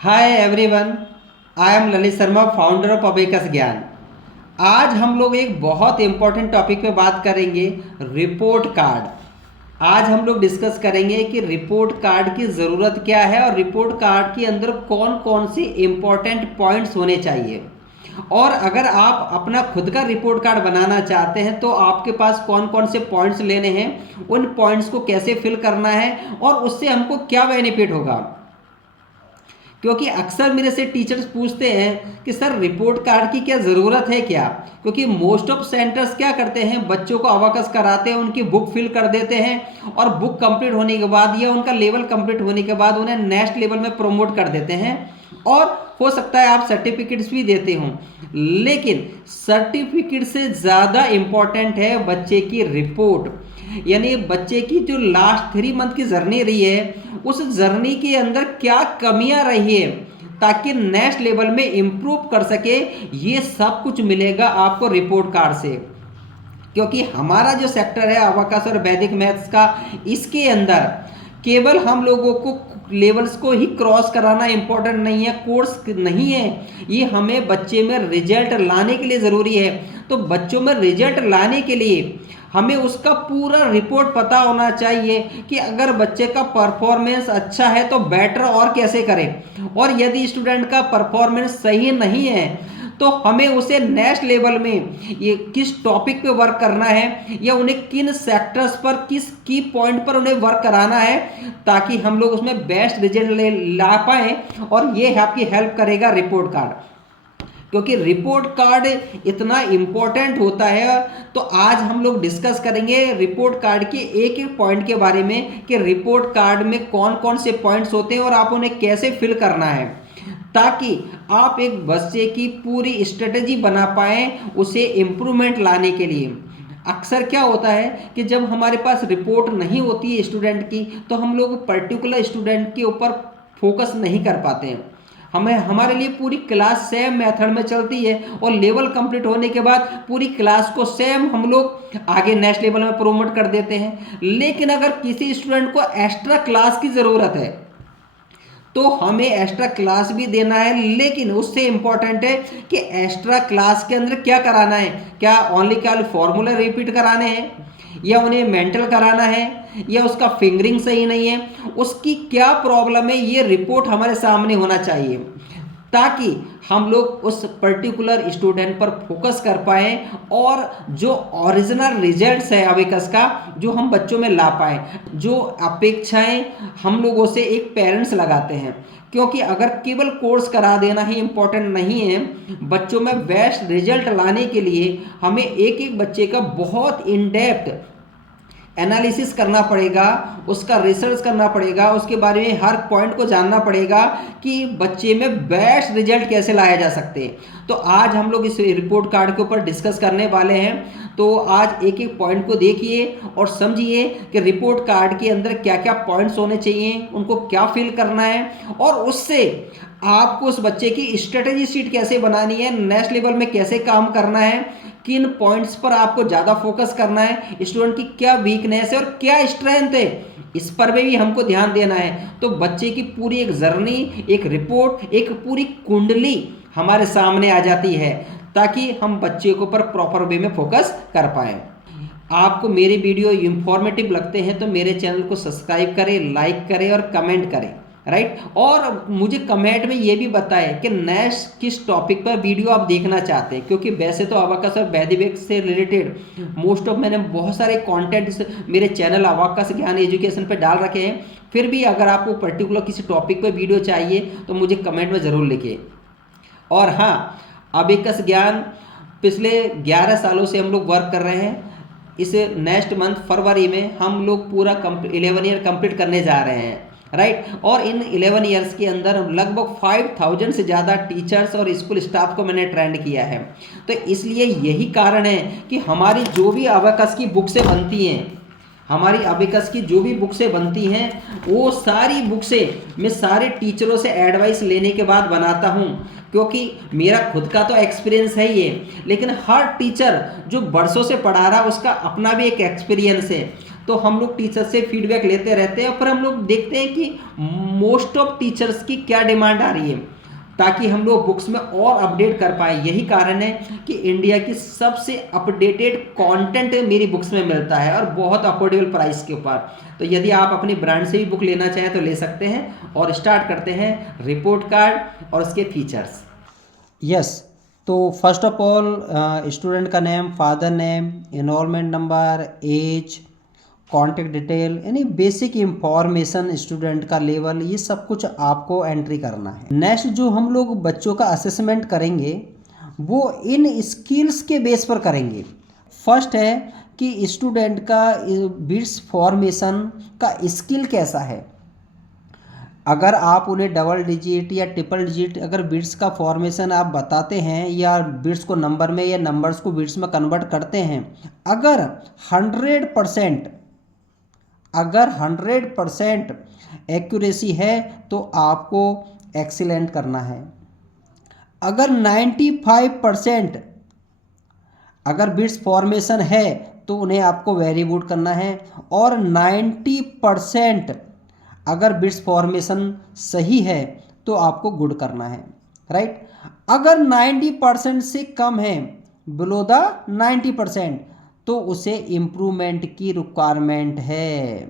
Hi everyone, I am Lalit Sharma, founder of abacus ज्ञान। आज हम लोग एक बहुत इम्पोर्टेंट टॉपिक पे बात करेंगे, रिपोर्ट कार्ड। आज हम लोग डिस्कस करेंगे कि रिपोर्ट कार्ड की ज़रूरत क्या है और रिपोर्ट कार्ड के अंदर कौन कौन से इम्पोर्टेंट पॉइंट्स होने चाहिए। और अगर आप अपना खुद का रिपोर्ट कार्ड बनाना चाहते हैं तो आपके पास कौन कौन से पॉइंट्स लेने हैं, उन पॉइंट्स को कैसे फिल करना है और उससे हमको क्या बेनिफिट होगा। क्योंकि अक्सर मेरे से टीचर्स पूछते हैं कि सर रिपोर्ट कार्ड की क्या ज़रूरत है क्या। क्योंकि मोस्ट ऑफ सेंटर्स क्या करते हैं, बच्चों को अबाकस कराते हैं, उनकी बुक फिल कर देते हैं और बुक कंप्लीट होने के बाद या उनका लेवल कंप्लीट होने के बाद उन्हें नेक्स्ट लेवल में प्रमोट कर देते हैं और हो सकता है आप सर्टिफिकेट्स भी देते हों। लेकिन सर्टिफिकेट से ज़्यादा इम्पॉर्टेंट है बच्चे की रिपोर्ट, यानी बच्चे की जो लास्ट 3 मंथ की जर्नी रही है, उस जर्नी के अंदर क्या कमियां रही है ताकि नेक्स्ट लेवल में इंप्रूव कर सके। ये सब कुछ मिलेगा आपको रिपोर्ट कार्ड से। क्योंकि हमारा जो सेक्टर है अबाकस और वैदिक मैथ्स का, इसके अंदर केवल हम लोगों को लेवल्स को ही क्रॉस कराना इंपॉर्टेंट नहीं है, कोर्स नहीं है, ये हमें बच्चे में रिजल्ट लाने के लिए ज़रूरी है। तो बच्चों में रिजल्ट लाने के लिए हमें उसका पूरा रिपोर्ट पता होना चाहिए कि अगर बच्चे का परफॉर्मेंस अच्छा है तो बेटर और कैसे करें, और यदि स्टूडेंट का परफॉर्मेंस सही नहीं है तो हमें उसे नेक्स्ट लेवल में ये किस टॉपिक पे वर्क करना है या उन्हें किन सेक्टर्स पर किस की पॉइंट पर उन्हें वर्क कराना है ताकि हम लोग उसमें बेस्ट रिजल्ट ला पाएँ। और ये आपकी हेल्प करेगा रिपोर्ट कार्ड, क्योंकि रिपोर्ट कार्ड इतना इम्पोर्टेंट होता है। तो आज हम लोग डिस्कस करेंगे रिपोर्ट कार्ड के एक एक पॉइंट के बारे में कि रिपोर्ट कार्ड में कौन कौन से पॉइंट्स होते हैं और आप उन्हें कैसे फिल करना है ताकि आप एक बच्चे की पूरी स्ट्रेटेजी बना पाएँ उसे इम्प्रूवमेंट लाने के लिए। अक्सर क्या होता है कि जब हमारे पास रिपोर्ट नहीं होती है स्टूडेंट की तो हम लोग पर्टिकुलर स्टूडेंट के ऊपर फोकस नहीं कर पाते हैं। हमें हमारे लिए पूरी क्लास सेम मेथड में चलती है और लेवल कंप्लीट होने के बाद पूरी क्लास को सेम हम लोग आगे नेक्स्ट लेवल में प्रोमोट कर देते हैं। लेकिन अगर किसी स्टूडेंट को एक्स्ट्रा क्लास की ज़रूरत है तो हमें एक्स्ट्रा क्लास भी देना है, लेकिन उससे इम्पॉर्टेंट है कि एक्स्ट्रा क्लास के अंदर क्या कराना है। क्या ओनली फॉर्मूला रिपीट कराने हैं या उन्हें मेंटल कराना है या उसका फिंगरिंग सही नहीं है, उसकी क्या प्रॉब्लम है, ये रिपोर्ट हमारे सामने होना चाहिए ताकि हम लोग उस पर्टिकुलर स्टूडेंट पर फोकस कर पाएँ और जो ओरिजिनल रिजल्ट्स है अबेकस का जो हम बच्चों में ला पाएँ, जो अपेक्षाएं हम लोगों से एक पेरेंट्स लगाते हैं। क्योंकि अगर केवल कोर्स करा देना ही इम्पोर्टेंट नहीं है, बच्चों में बेस्ट रिजल्ट लाने के लिए हमें एक एक बच्चे का बहुत इन डेप्थ एनालिसिस करना पड़ेगा, उसका रिसर्च करना पड़ेगा, उसके बारे में हर पॉइंट को जानना पड़ेगा कि बच्चे में बेस्ट रिजल्ट कैसे लाया जा सकते हैं। तो आज हम लोग इस रिपोर्ट कार्ड के ऊपर डिस्कस करने वाले हैं। तो आज एक एक पॉइंट को देखिए और समझिए कि रिपोर्ट कार्ड के अंदर क्या क्या पॉइंट्स होने चाहिए, उनको क्या फिल करना है और उससे आपको उस बच्चे की स्ट्रेटेजी शीट कैसे बनानी है, नेक्स्ट लेवल में कैसे काम करना है, किन पॉइंट्स पर आपको ज़्यादा फोकस करना है, स्टूडेंट की क्या वीकनेस है और क्या स्ट्रेंथ है, इस पर भी हमको ध्यान देना है। तो बच्चे की पूरी एक जर्नी, एक रिपोर्ट, एक पूरी कुंडली हमारे सामने आ जाती है ताकि हम बच्चे के ऊपर प्रॉपर वे में फोकस कर पाएँ। आपको मेरे वीडियो इंफॉर्मेटिव लगते हैं तो मेरे चैनल को सब्सक्राइब करें, लाइक करें और कमेंट करें, राइट। और मुझे कमेंट में ये भी बताएं कि नेक्स्ट किस टॉपिक पर वीडियो आप देखना चाहते हैं, क्योंकि वैसे तो अबाकस और वैदिक से रिलेटेड मोस्ट ऑफ मैंने बहुत सारे कंटेंट मेरे चैनल अबाकस ज्ञान एजुकेशन पे डाल रखे हैं। फिर भी अगर आपको पर्टिकुलर किसी टॉपिक पर वीडियो चाहिए तो मुझे कमेंट में ज़रूर लिखिए। और हाँ, अबाकस ज्ञान पिछले 11 सालों से हम लोग वर्क कर रहे हैं। इस नेक्स्ट मंथ फरवरी में हम लोग पूरा 11 ईयर कंप्लीट करने जा रहे हैं, राइट। और इन 11 ईयर्स के अंदर लगभग 5000 से ज़्यादा टीचर्स और स्कूल स्टाफ को मैंने ट्रेंड किया है। तो इसलिए यही कारण है कि हमारी जो भी अबाकस की बुक्सें बनती हैं, हमारी अबाकस की जो भी बुक्सें बनती हैं वो सारी बुक्सें मैं सारे टीचरों से एडवाइस लेने के बाद बनाता हूँ। क्योंकि मेरा खुद का तो एक्सपीरियंस है ये, लेकिन हर टीचर जो बरसों से पढ़ा रहा उसका अपना भी एक एक्सपीरियंस है। तो हम लोग टीचर से फीडबैक लेते रहते हैं और फिर हम लोग देखते हैं कि मोस्ट ऑफ टीचर्स की क्या डिमांड आ रही है, ताकि हम लोग बुक्स में और अपडेट कर पाए। यही कारण है कि इंडिया की सबसे अपडेटेड कंटेंट मेरी बुक्स में मिलता है और बहुत अफोर्डेबल प्राइस के ऊपर। तो यदि आप अपनी ब्रांड से भी बुक लेना चाहें तो ले सकते हैं। और स्टार्ट करते हैं रिपोर्ट कार्ड और उसके फीचर्स। यस, तो फर्स्ट ऑफ ऑल स्टूडेंट का name, father name, enrolment number, age, contact detail, यानी बेसिक इंफॉर्मेशन, स्टूडेंट का लेवल, ये सब कुछ आपको एंट्री करना है। नेक्स्ट जो हम लोग बच्चों का असेसमेंट करेंगे वो इन स्किल्स के बेस पर करेंगे। फर्स्ट है कि स्टूडेंट का बिट्स फॉर्मेशन का स्किल कैसा है। अगर आप उन्हें डबल डिजिट या ट्रिपल डिजिट अगर बिट्स का फॉर्मेशन आप बताते हैं या बिट्स को नंबर में या नंबर्स को बिट्स में कन्वर्ट करते हैं, अगर 100% एक्यूरेसी है तो आपको एक्सीलेंट करना है। अगर 95% अगर बिट्स फॉर्मेशन है तो उन्हें आपको वेरी गुड करना है। और 90% अगर बिट्स फॉर्मेशन सही है तो आपको गुड करना है, राइट। अगर 90% से कम है, बिलो द 90%, तो उसे इम्प्रूवमेंट की रिक्वायरमेंट है,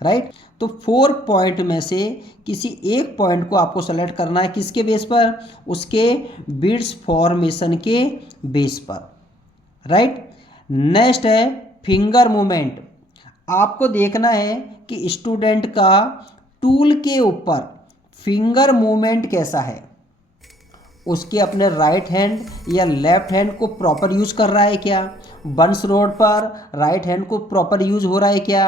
राइट। तो 4 पॉइंट में से किसी एक पॉइंट को आपको सेलेक्ट करना है। किसके बेस पर? उसके बिट्स फॉर्मेशन के बेस पर, राइट। नेक्स्ट है फिंगर मूवमेंट। आपको देखना है कि स्टूडेंट का टूल के ऊपर फिंगर मूवमेंट कैसा है। उसके अपने राइट हैंड या लेफ्ट हैंड को प्रॉपर यूज कर रहा है क्या? बंस रोड पर राइट हैंड को प्रॉपर यूज हो रहा है क्या?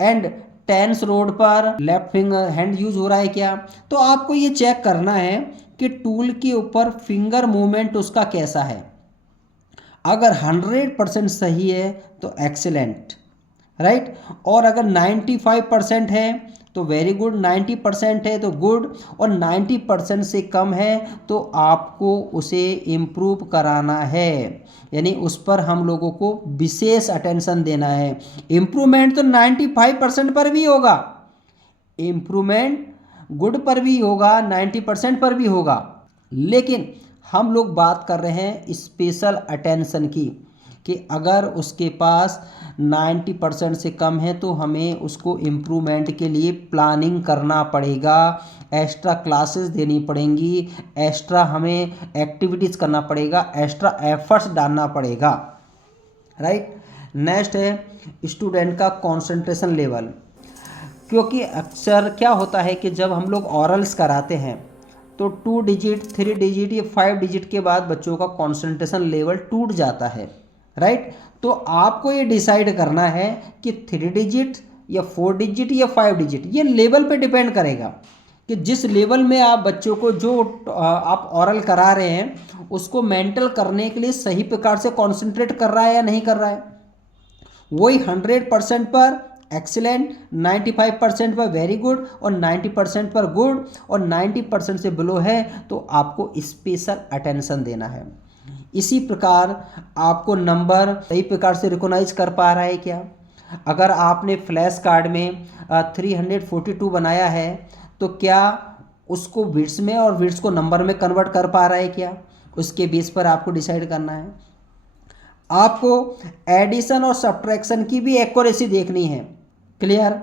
एंड टेंस रोड पर लेफ्ट फिंगर हैंड यूज हो रहा है क्या? तो आपको ये चेक करना है कि टूल के ऊपर फिंगर मूवमेंट उसका कैसा है। अगर 100% सही है तो एक्सीलेंट, राइट। और अगर 95% है तो वेरी गुड, 90% है तो गुड, और 90% से कम है तो आपको उसे इम्प्रूव कराना है। यानी उस पर हम लोगों को विशेष अटेंशन देना है। इम्प्रूवमेंट तो 95% पर भी होगा, इम्प्रूवमेंट गुड पर भी होगा, 90% पर भी होगा, लेकिन हम लोग बात कर रहे हैं स्पेशल अटेंशन की, कि अगर उसके पास 90% से कम है तो हमें उसको इम्प्रूवमेंट के लिए प्लानिंग करना पड़ेगा, एक्स्ट्रा क्लासेस देनी पड़ेंगी, एक्स्ट्रा हमें एक्टिविटीज़ करना पड़ेगा, एक्स्ट्रा एफर्ट्स डालना पड़ेगा, राइट। नेक्स्ट है स्टूडेंट का कंसंट्रेशन लेवल। क्योंकि अक्सर क्या होता है कि जब हम लोग ऑरल्स कराते हैं तो 2 डिजिट, 3 डिजिट या 5 डिजिट के बाद बच्चों का कंसंट्रेशन लेवल टूट जाता है, राइट। तो आपको ये डिसाइड करना है कि 3 डिजिट या 4 डिजिट या 5 डिजिट, ये लेवल पे डिपेंड करेगा कि जिस लेवल में आप बच्चों को जो आप ऑरल करा रहे हैं उसको मेंटल करने के लिए सही प्रकार से कॉन्सेंट्रेट कर रहा है या नहीं कर रहा है। वही 100% पर एक्सीलेंट, 95% पर वेरी गुड और 90% पर गुड, और 90% से बिलो है तो आपको स्पेशल अटेंशन देना है। इसी प्रकार आपको नंबर सही प्रकार से रिकॉग्नाइज कर पा रहा है क्या? अगर आपने फ्लैश कार्ड में 342 बनाया है तो क्या उसको बिट्स में और बिट्स को नंबर में कन्वर्ट कर पा रहा है क्या? उसके बेस पर आपको डिसाइड करना है। आपको एडिशन और सब्ट्रैक्शन की भी एक्यूरेसी देखनी है। क्लियर?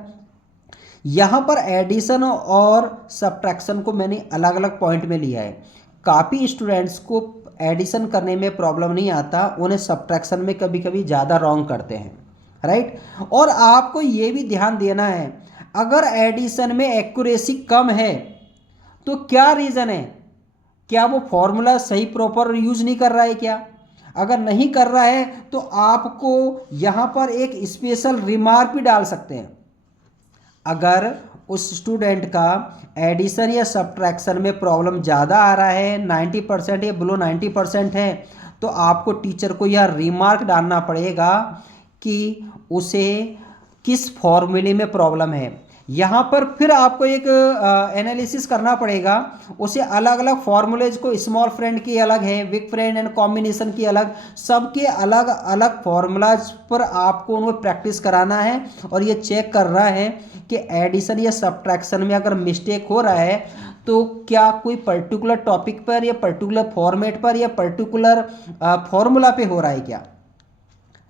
यहाँ पर एडिशन और सब्ट्रैक्शन को मैंने अलग अलग पॉइंट में लिया है। काफ़ी स्टूडेंट्स को एडिशन करने में प्रॉब्लम नहीं आता, उन्हें सब्ट्रैक्शन में कभी कभी ज़्यादा रॉन्ग करते हैं, राइट। और आपको ये भी ध्यान देना है, अगर एडिशन में एक्यूरेसी कम है तो क्या रीज़न है? क्या वो फॉर्मूला सही प्रॉपर यूज नहीं कर रहा है क्या? अगर नहीं कर रहा है तो आपको यहाँ पर एक स्पेशल रिमार्क भी डाल सकते हैं। अगर उस स्टूडेंट का एडिशन या सब्ट्रैक्शन में प्रॉब्लम ज़्यादा आ रहा है, 90% या बिलो 90% है, तो आपको टीचर को यह रिमार्क डालना पड़ेगा कि उसे किस फॉर्मूले में प्रॉब्लम है। यहाँ पर फिर आपको एक एनालिसिस करना पड़ेगा, उसे अलग अलग फॉर्मूलेज को, स्मॉल फ्रेंड की अलग है, बिग फ्रेंड एंड कॉम्बिनेशन की अलग, सबके अलग अलग फॉर्मूलाज पर आपको उनको प्रैक्टिस कराना है। और ये चेक कर रहा है कि एडिशन या सब्ट्रैक्शन में अगर मिस्टेक हो रहा है तो क्या कोई पर्टिकुलर टॉपिक पर या पर्टिकुलर फॉर्मेट पर या पर्टिकुलर फॉर्मूला पे हो रहा है क्या,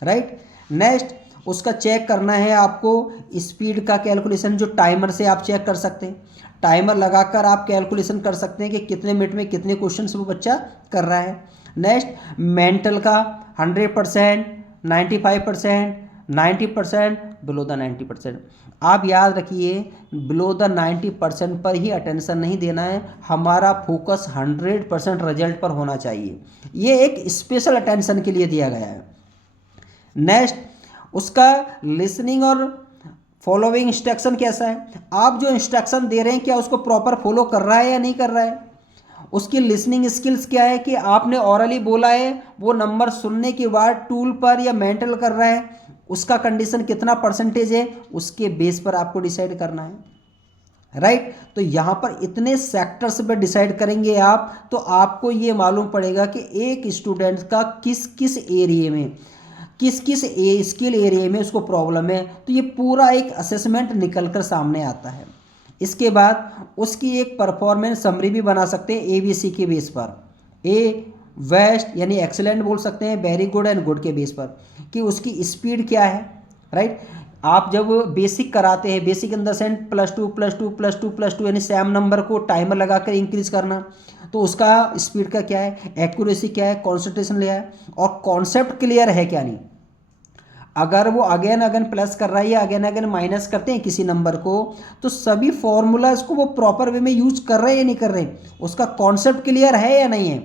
राइट। नेक्स्ट उसका चेक करना है आपको स्पीड का कैलकुलेशन, जो टाइमर से आप चेक कर सकते हैं। टाइमर लगाकर आप कैलकुलेशन कर सकते हैं कि कितने मिनट में कितने क्वेश्चंस वो बच्चा कर रहा है। नेक्स्ट मेंटल का 100%, 95%, 90%, बिलो द 90%। आप याद रखिए बिलो द 90% पर ही अटेंशन नहीं देना है, हमारा फोकस 100% रिजल्ट पर होना चाहिए। ये एक स्पेशल अटेंशन के लिए दिया गया है। नेक्स्ट उसका लिसनिंग और फॉलोइंग इंस्ट्रक्शन कैसा है, आप जो इंस्ट्रक्शन दे रहे हैं क्या उसको प्रॉपर फॉलो कर रहा है या नहीं कर रहा है। उसकी लिसनिंग स्किल्स क्या है कि आपने ऑरली बोला है वो नंबर सुनने के बाद टूल पर या मेंटल कर रहा है, उसका कंडीशन कितना परसेंटेज है, उसके बेस पर आपको डिसाइड करना है, राइट। तो यहाँ पर इतने सेक्टर्स पर डिसाइड करेंगे आप, तो आपको ये मालूम पड़ेगा कि एक स्टूडेंट का किस किस एरिया में, किस किस स्किल एरिया में उसको प्रॉब्लम है, तो ये पूरा एक असेसमेंट निकल कर सामने आता है। इसके बाद उसकी एक परफॉर्मेंस समरी भी बना सकते हैं ABC के बेस पर, ए वेस्ट यानी एक्सेलेंट बोल सकते हैं, वेरी गुड एंड गुड के बेस पर, कि उसकी स्पीड क्या है, राइट। आप जब बेसिक कराते हैं, बेसिक इन द सेंस +2 +2 +2 +2 यानी सेम नंबर को टाइमर लगाकर इंक्रीज करना, तो उसका स्पीड का क्या है, एक्यूरेसी क्या है, कॉन्सेंट्रेशन लिया है और कॉन्सेप्ट क्लियर है क्या नहीं। अगर वो अगेन अगेन प्लस कर रहा है या अगेन अगेन माइनस करते हैं किसी नंबर को, तो सभी फॉर्मूलाज को वो प्रॉपर वे में यूज कर रहे हैं या नहीं कर रहे, उसका कॉन्सेप्ट क्लियर है या नहीं है।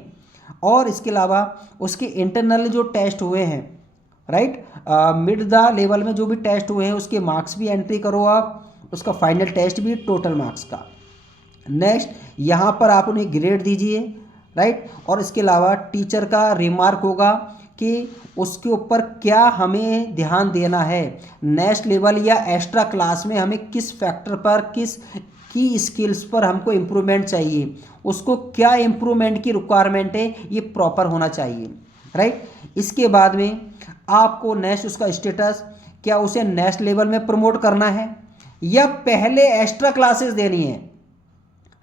और इसके अलावा उसके इंटरनल जो टेस्ट हुए हैं, राइट, मिड द लेवल में जो भी टेस्ट हुए हैं उसके मार्क्स भी एंट्री करो आप, उसका फाइनल टेस्ट भी टोटल मार्क्स का। नेक्स्ट यहाँ पर आप उन्हें ग्रेड दीजिए, राइट। और इसके अलावा टीचर का रिमार्क होगा कि उसके ऊपर क्या हमें ध्यान देना है, नेक्स्ट लेवल या एक्स्ट्रा क्लास में हमें किस फैक्टर पर, किस की स्किल्स पर हमको इम्प्रूवमेंट चाहिए, उसको क्या इम्प्रूवमेंट की रिक्वायरमेंट है, ये प्रॉपर होना चाहिए, राइट। इसके बाद में आपको नेक्स्ट उसका स्टेटस, क्या उसे नेक्स्ट लेवल में प्रमोट करना है या पहले एक्स्ट्रा क्लासेस देनी है,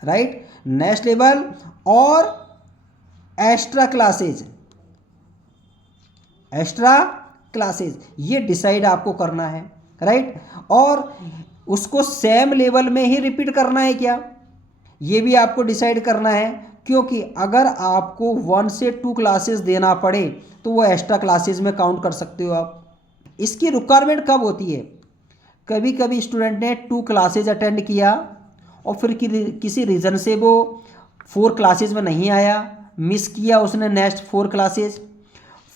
राइट। नेक्स्ट लेवल और एक्स्ट्रा क्लासेज, एक्स्ट्रा क्लासेस ये डिसाइड आपको करना है, राइट। और उसको सेम लेवल में ही रिपीट करना है क्या, ये भी आपको डिसाइड करना है, क्योंकि अगर आपको 1 से 2 क्लासेस देना पड़े तो वो एक्स्ट्रा क्लासेस में काउंट कर सकते हो आप। इसकी रिक्वायरमेंट कब होती है, कभी कभी स्टूडेंट ने 2 क्लासेज अटेंड किया और फिर किसी रीज़न से वो 4 क्लासेज में नहीं आया, मिस किया उसने नेक्स्ट 4 क्लासेज,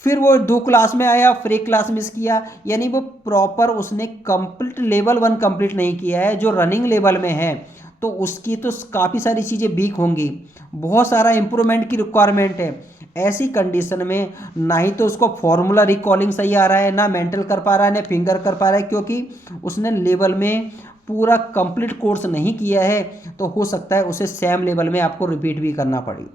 फिर वो 2 क्लास में आया फिर 1 क्लास मिस किया, यानी वो प्रॉपर उसने कंप्लीट लेवल 1 कंप्लीट नहीं किया है जो रनिंग लेवल में है, तो उसकी तो काफ़ी सारी चीज़ें वीक होंगी, बहुत सारा इम्प्रूवमेंट की रिक्वायरमेंट है। ऐसी कंडीशन में ना ही तो उसको फॉर्मूला रिकॉलिंग सही आ रहा है, ना मेंटल कर पा रहा है, ना फिंगर कर पा रहा है, क्योंकि उसने लेवल में पूरा कंप्लीट कोर्स नहीं किया है, तो हो सकता है उसे सेम लेवल में आपको रिपीट भी करना पड़े,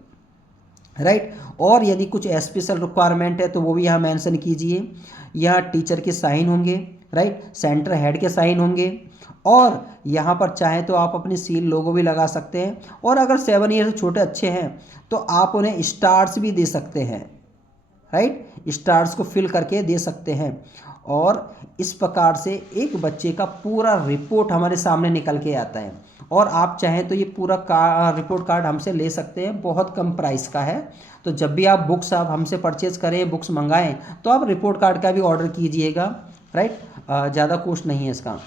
राइट। और यदि कुछ स्पेशल रिक्वायरमेंट है तो वो भी यहाँ मेंशन कीजिए। यहाँ टीचर के साइन होंगे, राइट, सेंटर हेड के साइन होंगे, और यहाँ पर चाहें तो आप अपनी सील लोगो भी लगा सकते हैं, और अगर 7 ईयर से छोटे अच्छे हैं तो आप उन्हें स्टार्स भी दे सकते हैं, राइट, स्टार्स को फिल करके दे सकते हैं। और इस प्रकार से एक बच्चे का पूरा रिपोर्ट हमारे सामने निकल के आता है, और आप चाहें तो ये पूरा रिपोर्ट कार्ड हमसे ले सकते हैं, बहुत कम प्राइस का है। तो जब भी आप बुक्स आप हमसे परचेज़ करें, बुक्स मंगाएं, तो आप रिपोर्ट कार्ड का भी ऑर्डर कीजिएगा, राइट, ज़्यादा कॉस्ट नहीं है इसका।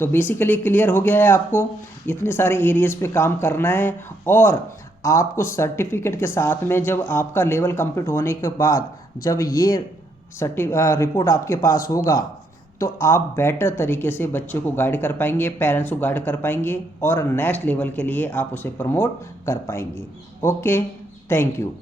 तो बेसिकली क्लियर हो गया है आपको, इतने सारे एरियाज़ पे काम करना है, और आपको सर्टिफिकेट के साथ में जब आपका लेवल कंप्लीट होने के बाद जब ये रिपोर्ट आपके पास होगा तो आप बेटर तरीके से बच्चे को गाइड कर पाएंगे, पेरेंट्स को गाइड कर पाएंगे, और नेक्स्ट लेवल के लिए आप उसे प्रमोट कर पाएंगे। Okay, thank you.